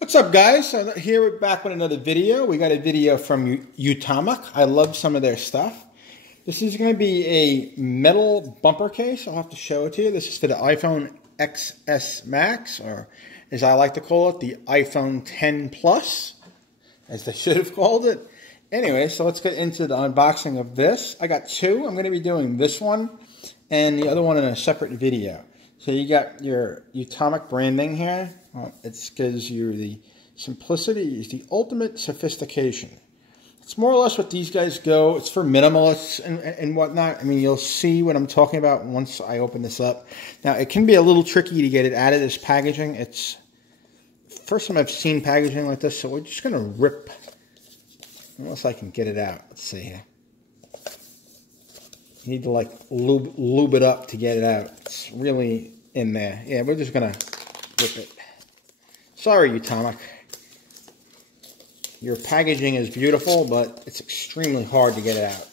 What's up, guys? So here we're back with another video. We got a video from Utomic. I love some of their stuff. This is going to be a metal bumper case. I'll have to show it to you. This is for the iPhone XS Max, or as I like to call it, the iPhone 10 Plus, as they should have called it. Anyway, so let's get into the unboxing of this. I got two. I'm going to be doing this one and the other one in a separate video. So you got your Utomic branding here. It gives you the simplicity is the ultimate sophistication. It's more or less what these guys go. It's for minimalists and whatnot. I mean, you'll see what I'm talking about once I open this up. Now, it can be a little tricky to get it out of this packaging. It's the first time I've seen packaging like this, so we're just going to rip, unless I can get it out. Let's see here. You need to like lube it up to get it out. It's really in there. Yeah, we're just going to rip it. Sorry, Utomic. Your packaging is beautiful, but it's extremely hard to get it out.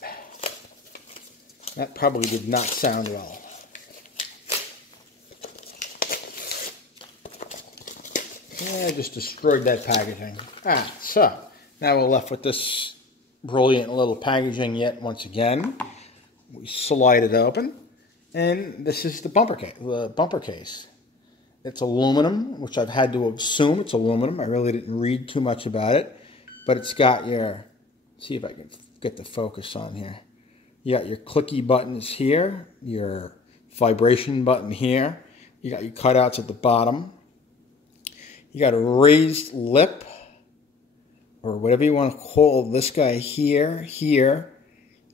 That probably did not sound well. Yeah, I just destroyed that packaging. Alright, so now we're left with this brilliant little packaging yet once again. We slide it open, and this is the bumper case. It's aluminum, which I've had to assume it's aluminum. I really didn't read too much about it. But it's got your, see if I can get the focus on here. You got your clicky buttons here, your vibration button here. You got your cutouts at the bottom. You got a raised lip, or whatever you want to call this guy here, here,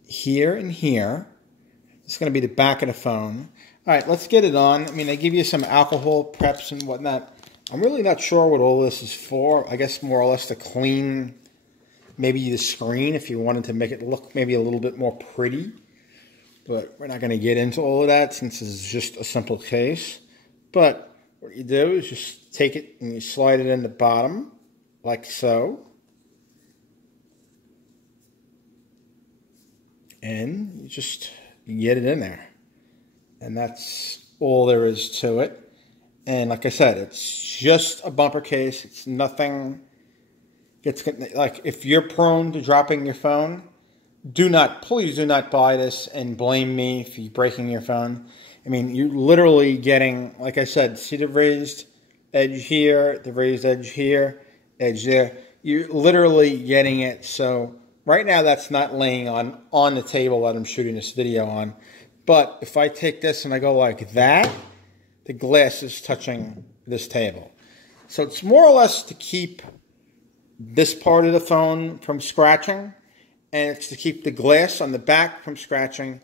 here, and here. It's going to be the back of the phone. All right, let's get it on. I mean, they give you some alcohol preps and whatnot. I'm really not sure what all this is for. I guess more or less to clean maybe the screen if you wanted to make it look maybe a little bit more pretty. But we're not going to get into all of that since this is just a simple case. But what you do is just take it and you slide it in the bottom like so. And you just get it in there. And that's all there is to it. And like I said, it's just a bumper case. It's nothing. It's like, if you're prone to dropping your phone, please do not buy this and blame me if you're breaking your phone. I mean, you're literally getting, like I said, see the raised edge here, the raised edge here, edge there. You're literally getting it. So right now that's not laying on the table that I'm shooting this video on. But if I take this and I go like that, the glass is touching this table. So it's more or less to keep this part of the phone from scratching, and it's to keep the glass on the back from scratching.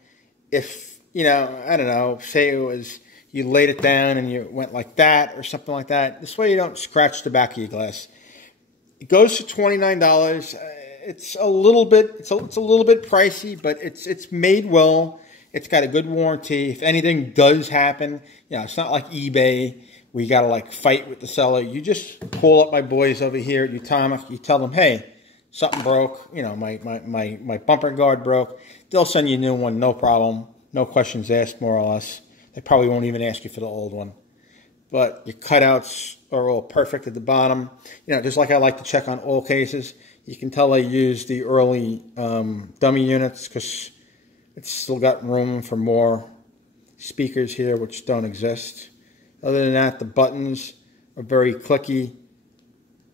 If, you know, I don't know, say it was you laid it down and you went like that or something like that. This way you don't scratch the back of your glass. It goes for $29. It's a little bit pricey, but it's made well. It's got a good warranty. If anything does happen, you know, it's not like eBay where you got to like fight with the seller. You just call up my boys over here at Utomic. You tell them, hey, something broke. You know, my bumper guard broke. They'll send you a new one, no problem. No questions asked, more or less. They probably won't even ask you for the old one. But your cutouts are all perfect at the bottom. You know, just like I like to check on all cases. You can tell I used the early dummy units because it's still got room for more speakers here, which don't exist. Other than that, the buttons are very clicky.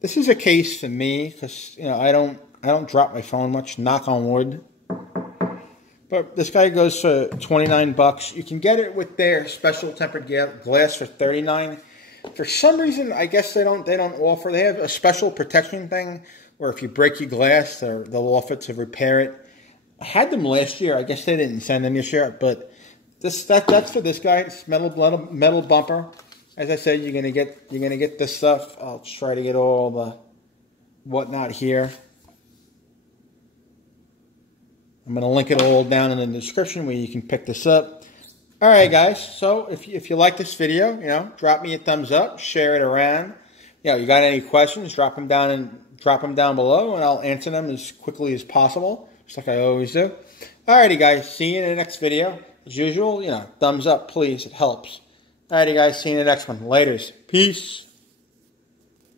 This is a case for me because, you know, I don't drop my phone much, knock on wood. But this guy goes for 29 bucks. You can get it with their special tempered glass for 39. For some reason, I guess they don't offer. They have a special protection thing where if you break your glass, they'll offer to repair it. I had them last year. I guess they didn't send them this year, but that's for this guy. It's metal bumper. As I said, you're gonna get this stuff. I'll try to get all the whatnot here. I'm gonna link it all down in the description where you can pick this up. All right, guys. So if you like this video, you know, drop me a thumbs up, share it around. You know, you got any questions? Drop them down below, and I'll answer them as quickly as possible. Just like I always do. Alrighty, guys. See you in the next video. As usual, you know, thumbs up, please. It helps. Alrighty, guys. See you in the next one. Laters. Peace.